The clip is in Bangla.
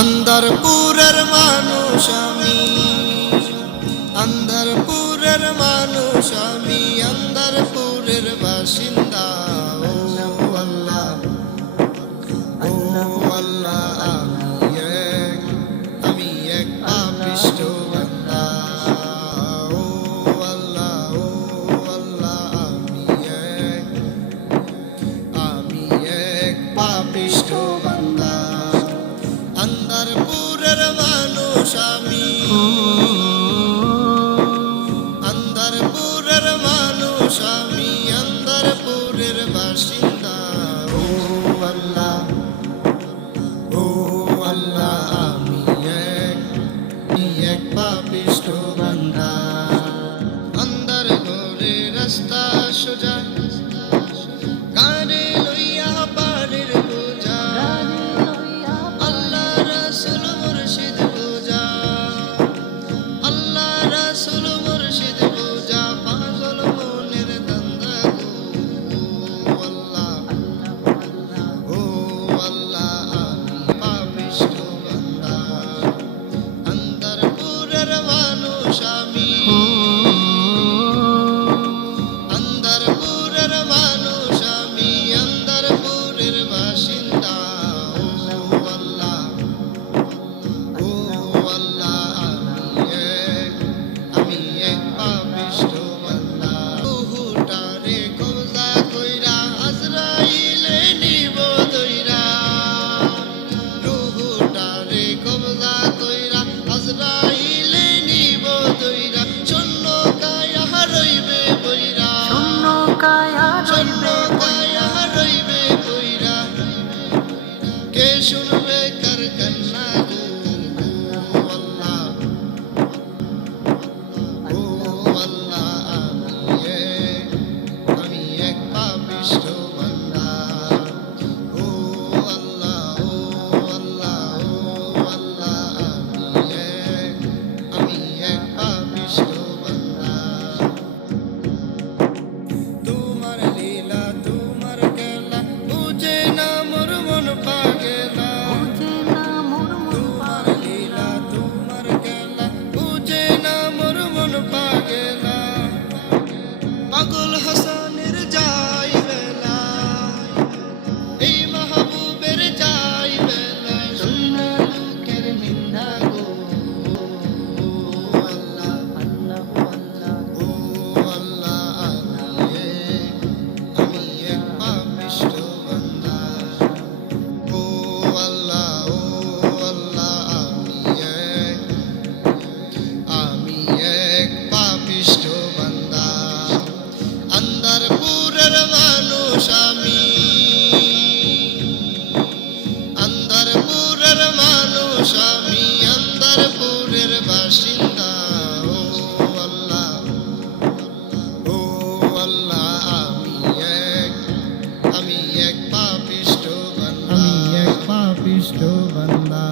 আন্দারপুরের মানুষ আমি, আন্দারপুরের মানুষ আমি, আন্দারপুরের বাসিন্দা। ও আল্লাহ, ও আল্লাহ, আমি এক পাপিষ্ঠ বান্দা। ও আল্লাহ, ও আল্লাহ, আমি এক পাপিষ্ঠ বান্দা। আন্দারপুরের মানুষ আমি, আন্দারপুরের মানুষ আমি, আন্দারপুরের বাসিন্দা। ও আল্লাহ, ও আল্লাহ, আমি এক পাপিষ্ঠ বান্দা। আন্দার ঘরে রাস্তা সোজা, কানে লইয়া পারের বোঝা, আল্লাহ রাসূল মুর্শিদ বোঝা, আল্লাহ রাসূল মুর্শিদ বোঝা, পাগল মনের দান্দা গো। ও আল্লাহ, ও আল্লাহ, আমি পাপিষ্ঠ বান্দা। আন্দারপুরের মানুষ আমি, আন্দারপুরের মানুষ আমি, আন্দারপুরের বাসিন্দা। ও আল্লাহ, ও আল্লাহ, আমি এক পাপিষ্ঠ বান্দা। রুহুটারে কবজা কইরা আজরাইলে নিব দইরা, রুহুটারে কবজা কইরা আজরাইলে নিব দইরা, শূন্য কায়া রইবে বইরা, শূন্য কায়া রইবে বইরা, কে শুনবে কার কান্না গো। ও আল্লাহ, ও আল্লাহ, আমি এক পাপিষ্ঠ বান্দা। ও আল্লাহ, ও আল্লাহ, ও আল্লাহ, আমি এক পাপিষ্ঠ বান্দা। তোমার লীলা তোমার খেলা বুঝে না মোর মন পাগলা, তোমার লীলা তোমার খেলা বুঝে না মোর মন পাগলা, পাগল হাসানের যাই বেলা, এই মাহবুবের যাই বেলা, শুনা লোকের নিন্দা গো। ও আল্লাহ, ও আল্লাহ, আমি এক পাপিষ্ঠ বান্দা। ও আল্লাহ, ও আল্লাহ, আমি এক পাপিষ্ঠ বান্দা। আন্দারপুরের মানুষ আমি, আন্দারপুরের মানুষ আমি, আন্দারপুরের বাসিন্দা। ও আল্লাহ, ও আল্লাহ, আমি এক পাপিষ্ঠ বান্দা, আমি এক পাপিষ্ঠ বান্দা।